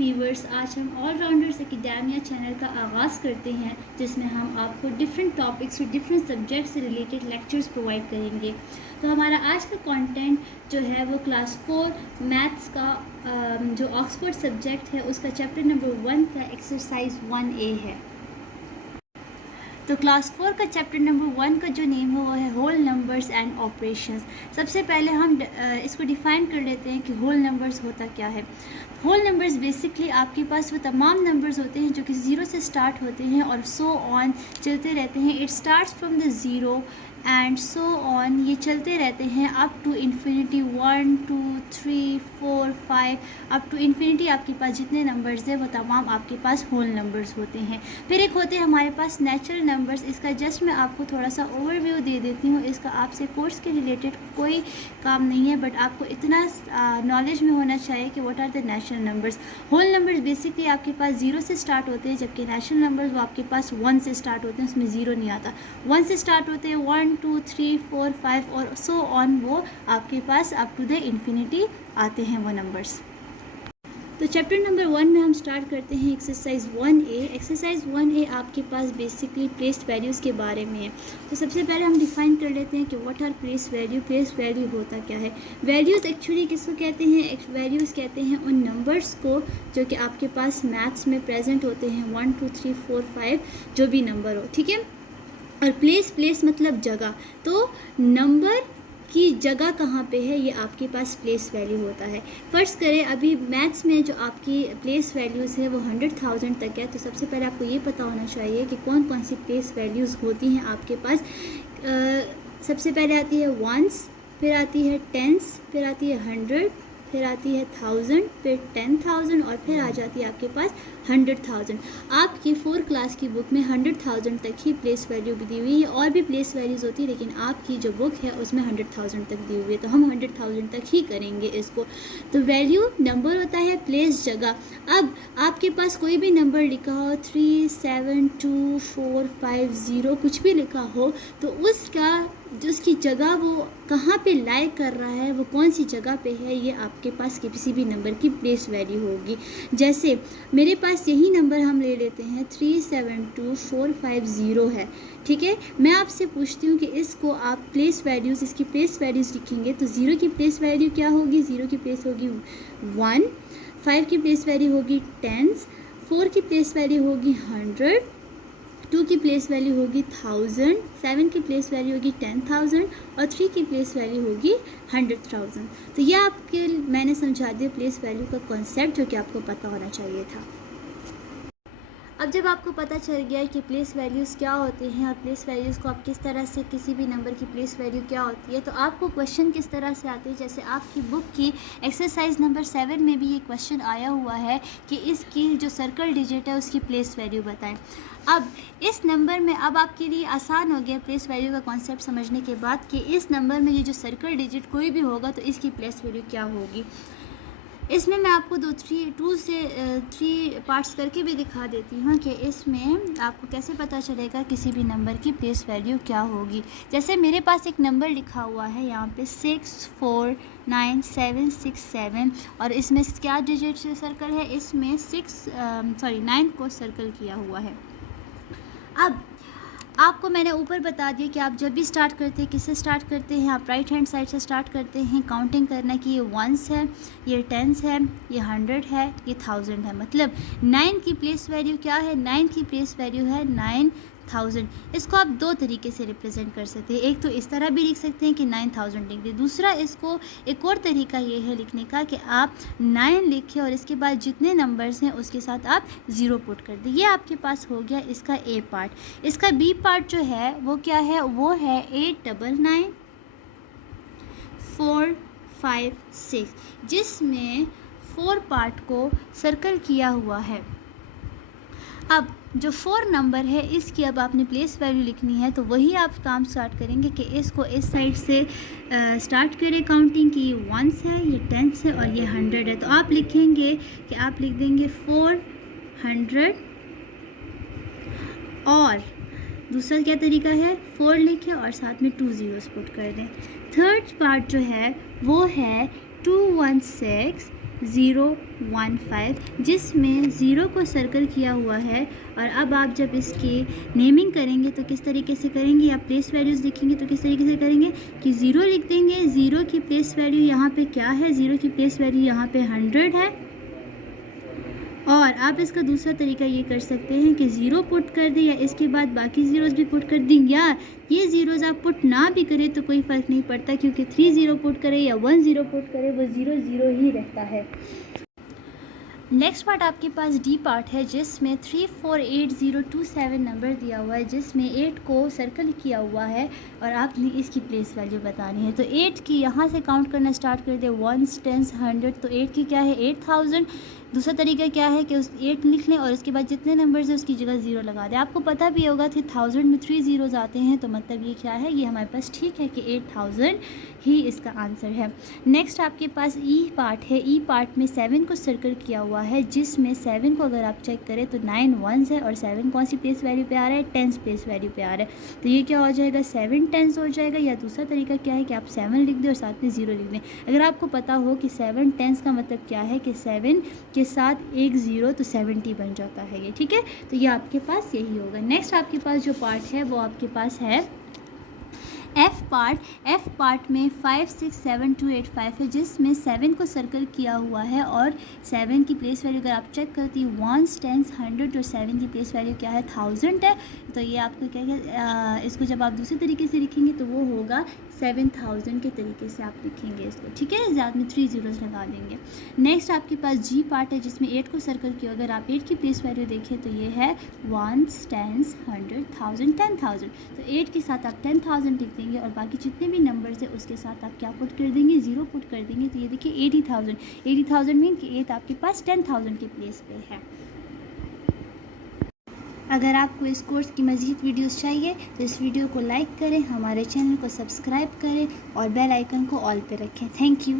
Viewers, आज हम allrounders academia channel का आगाज़ करते हैं, जिसमें हम आपको डिफरेंट टॉपिक्स और डिफरेंट सब्जेक्ट से रिलेटेड लेक्चर्स प्रोवाइड करेंगे। तो हमारा आज का कंटेंट जो है वो क्लास 4 मैथ्स का जो ऑक्सफोर्ड सब्जेक्ट है उसका चैप्टर नंबर 1 का एक्सरसाइज 1A है। तो क्लास 4 का चैप्टर नंबर 1 का जो नेम है वो है होल नंबर्स एंड ऑपरेशंस। सबसे पहले हम इसको डिफ़ाइन कर लेते हैं कि होल नंबर्स होता क्या है। होल नंबर्स बेसिकली आपके पास वो तमाम नंबर्स होते हैं जो कि ज़ीरो से स्टार्ट होते हैं और सो ऑन चलते रहते हैं। It starts from the zero and so on, ये चलते रहते हैं up to infinity. 1 2 3 4 5 up to infinity आपके पास जितने नंबर्स हैं वो तमाम आपके पास होल नंबर्स होते हैं। फिर एक होते हैं हमारे पास नेचुरल नंबर्स। इसका जस्ट मैं आपको थोड़ा सा ओवरव्यू दे देती हूँ। इसका आपसे कोर्स के रिलेटेड कोई काम नहीं है, बट आपको इतना नॉलेज में होना चाहिए कि what are the natural numbers. Whole numbers basically आपके पास ज़ीरो से स्टार्ट होते हैं, जबकि नेचुरल नंबर्स वो आपके पास 1 से स्टार्ट होते हैं, उसमें ज़ीरो नहीं आता। 1 से स्टार्ट होते हैं, 1 2 3 4 5 और सो ऑन, वो आपके पास अप टू द इन्फिनिटी आते हैं वो नंबर्स। तो चैप्टर नंबर 1 में हम स्टार्ट करते हैं एक्सरसाइज 1A। एक्सरसाइज 1A आपके पास बेसिकली प्लेस्ड वैल्यूज़ के बारे में है। तो सबसे पहले हम डिफ़ाइन कर लेते हैं कि what are place value. Place value होता क्या है। वैल्यूज़ एक्चुअली किसको कहते हैं? वैल्यूज़ कहते हैं उन नंबर्स को जो कि आपके पास मैथ्स में प्रेजेंट होते हैं, 1 2 3 4 5 जो भी नंबर हो, ठीक है। और प्लेस मतलब जगह। तो नंबर की जगह कहाँ पे है, ये आपके पास प्लेस वैल्यू होता है। फ़र्ज़ करें अभी मैथ्स में जो आपकी प्लेस वैल्यूज़ है वो 100,000 तक है। तो सबसे पहले आपको ये पता होना चाहिए कि कौन कौन सी प्लेस वैल्यूज़ होती हैं आपके पास। सबसे पहले आती है वंस, फिर आती है टेंस, फिर आती है 100, फिर आती है 1000, फिर 10,000 और फिर आ जाती है आपके पास 100,000। आपकी 4 क्लास की बुक में 100,000 तक ही प्लेस वैल्यू भी दी हुई है, और भी प्लेस वैल्यूज़ होती है, लेकिन आपकी जो बुक है उसमें 100,000 तक दी हुई है, तो हम 100,000 तक ही करेंगे इसको। तो वैल्यू नंबर होता है, प्लेस जगह। अब आपके पास कोई भी नंबर लिखा हो, 3 7 2 4 5 0 कुछ भी लिखा हो, तो उसका जो उसकी जगह वो कहाँ पे लाई कर रहा है, वो कौन सी जगह पे है, ये आपके पास किसी भी नंबर की प्लेस वैल्यू होगी। जैसे मेरे पास यही नंबर हम ले लेते हैं, 3 7 2 4 5 0 है, ठीक है। मैं आपसे पूछती हूँ कि इसको आप प्लेस वैल्यूज़, इसकी प्लेस वैल्यूज़ लिखेंगे तो 0 की प्लेस वैल्यू क्या होगी? 0 की प्लेस होगी 1, 5 की प्लेस वैल्यू होगी 10, 4 की प्लेस वैल्यू होगी 100, 2 की प्लेस वैल्यू होगी 1000, 7 की प्लेस वैल्यू होगी 10,000 और 3 की प्लेस वैल्यू होगी 100,000। तो ये आपके मैंने समझा दिया प्लेस वैल्यू का कॉन्सेप्ट, जो कि आपको पता होना चाहिए था। अब जब आपको पता चल गया है कि प्लेस वैल्यूज़ क्या होते हैं और प्लेस वैल्यूज़ को आप किस तरह से, किसी भी नंबर की प्लेस वैल्यू क्या होती है, तो आपको क्वेश्चन किस तरह से आते हैं। जैसे आपकी बुक की एक्सरसाइज नंबर 7 में भी ये क्वेश्चन आया हुआ है कि इसकी जो सर्कल डिजिट है उसकी प्लेस वैल्यू बताएं। अब इस नंबर में अब आपके लिए आसान हो गया प्लेस वैल्यू का कॉन्सेप्ट समझने के बाद कि इस नंबर में ये जो सर्कल डिजिट कोई भी होगा तो इसकी प्लेस वैल्यू क्या होगी। इसमें मैं आपको 2 से 3 पार्ट्स करके भी दिखा देती हूँ कि इसमें आपको कैसे पता चलेगा किसी भी नंबर की प्लेस वैल्यू क्या होगी। जैसे मेरे पास एक नंबर लिखा हुआ है यहाँ पे 64767 और इसमें क्या डिजिट से सर्कल है, इसमें 9 को सर्कल किया हुआ है। अब आपको मैंने ऊपर बता दिया कि आप जब भी स्टार्ट करते हैं, किससे स्टार्ट करते हैं, आप राइट हैंड साइड से स्टार्ट करते हैं काउंटिंग करना कि ये 1s है, ये 10s है, ये 100 है, ये 1000 है। मतलब 9 की प्लेस वैल्यू क्या है? 9 की प्लेस वैल्यू है 9000। इसको आप 2 तरीके से रिप्रेजेंट कर सकते हैं। एक तो इस तरह भी लिख सकते हैं कि 9000 लिख दें। दूसरा इसको एक और तरीका ये है लिखने का कि आप 9 लिखें और इसके बाद जितने नंबर्स हैं उसके साथ आप 0 पुट कर दें। ये आपके पास हो गया इसका ए पार्ट। इसका बी पार्ट जो है वो क्या है? वो है 899 4 5 6, जिसमें 4 पार्ट को सर्कल किया हुआ है। अब जो 4 नंबर है इसकी अब आपने प्लेस वैल्यू लिखनी है, तो वही आप काम स्टार्ट करेंगे कि इसको इस साइड से स्टार्ट करें काउंटिंग कि ये 1s है, ये 10s है और ये 100 है। तो आप लिखेंगे कि आप लिख देंगे 400 और दूसरा क्या तरीका है, 4 लिखें और साथ में 2 zeros पुट कर दें। थर्ड पार्ट जो है वो है 216 015 जिसमें ज़ीरो को सर्कल किया हुआ है। और अब आप जब इसकी नेमिंग करेंगे तो किस तरीके से करेंगे, या प्लेस वैल्यूज़ लिखेंगे तो किस तरीके से करेंगे कि ज़ीरो लिख देंगे। ज़ीरो की प्लेस वैल्यू यहाँ पे क्या है, ज़ीरो की प्लेस वैल्यू यहाँ पे 100 है। और आप इसका दूसरा तरीका ये कर सकते हैं कि ज़ीरो पुट कर दें, या इसके बाद बाकी ज़ीरोज़ भी पुट कर दें, या ये ज़ीरोज़ आप पुट ना भी करें तो कोई फ़र्क नहीं पड़ता, क्योंकि 3 ज़ीरो पुट करें या 1 ज़ीरो पुट करें वो ज़ीरो ज़ीरो ही रहता है। नेक्स्ट पार्ट आपके पास डी पार्ट है, जिसमें 348027 नंबर दिया हुआ है, जिसमें 8 को सर्कल किया हुआ है और आपने इसकी प्लेस वैल्यू बतानी है। तो 8 की यहाँ से काउंट करना स्टार्ट कर दे, 1s 10s 100। तो 8 की क्या है 8000। दूसरा तरीका क्या है कि उस 8 लिख लें और उसके बाद जितने नंबर्स हैं उसकी जगह ज़ीरो लगा दें। आपको पता भी होगा कि 1000 में 3 ज़ीरोज़ आते हैं, तो मतलब ये क्या है, ये हमारे पास ठीक है कि 8000 ही इसका आंसर है। नेक्स्ट आपके पास ई पार्ट है। ई पार्ट में 7 को सर्कल किया हुआ है, जिसमें 7 को अगर आप चेक करें तो 9 1s है और 7 कौन सी प्लेस वैल्यू पे आ रहा है, 10s प्लेस वैल्यू पे आ रहा है। तो ये क्या हो जाएगा 7 10s हो जाएगा। या दूसरा तरीका क्या है कि आप 7 लिख दें और साथ में ज़ीरो लिख दें। अगर आपको पता हो कि 7 10s का मतलब क्या है कि 7 के साथ एक ज़ीरो तो 70 बन जाता है ये, ठीक है। तो ये आपके पास यही होगा। नेक्स्ट आपके पास जो पार्ट है वो आपके पास है एफ़ पार्ट। एफ़ पार्ट में 567285 है, जिसमें 7 को सर्कल किया हुआ है और 7 की प्लेस वैल्यू अगर आप चेक करती हैं 1s 10s 100 और 7 की प्लेस वैल्यू क्या है 1000 है। तो ये आपको क्या है, इसको जब आप दूसरे तरीके से लिखेंगे तो वो होगा 7000 के तरीके से आप लिखेंगे इसको, ठीक है। ज़्यादा में 3 ज़ीरोज़ लगा देंगे। नेक्स्ट आपके पास जी पार्ट है, जिसमें 8 को सर्कल किया। अगर आप 8 की प्लेस वैल्यू देखें तो ये है 1s 10s 100 1000 10000। तो 8 के साथ आप 10000 लिख देंगे और बाकी जितने भी नंबर्स हैं उसके साथ आप क्या पुट कर देंगे, ज़ीरो पुट कर देंगे। तो ये देखिए 80,000 मीन कि 8 आपके पास 10,000 की प्लेस पे है। अगर आपको इस कोर्स की मज़ीद वीडियोस चाहिए तो इस वीडियो को लाइक करें, हमारे चैनल को सब्सक्राइब करें और बेल आइकन को ऑल पे रखें। Thank you.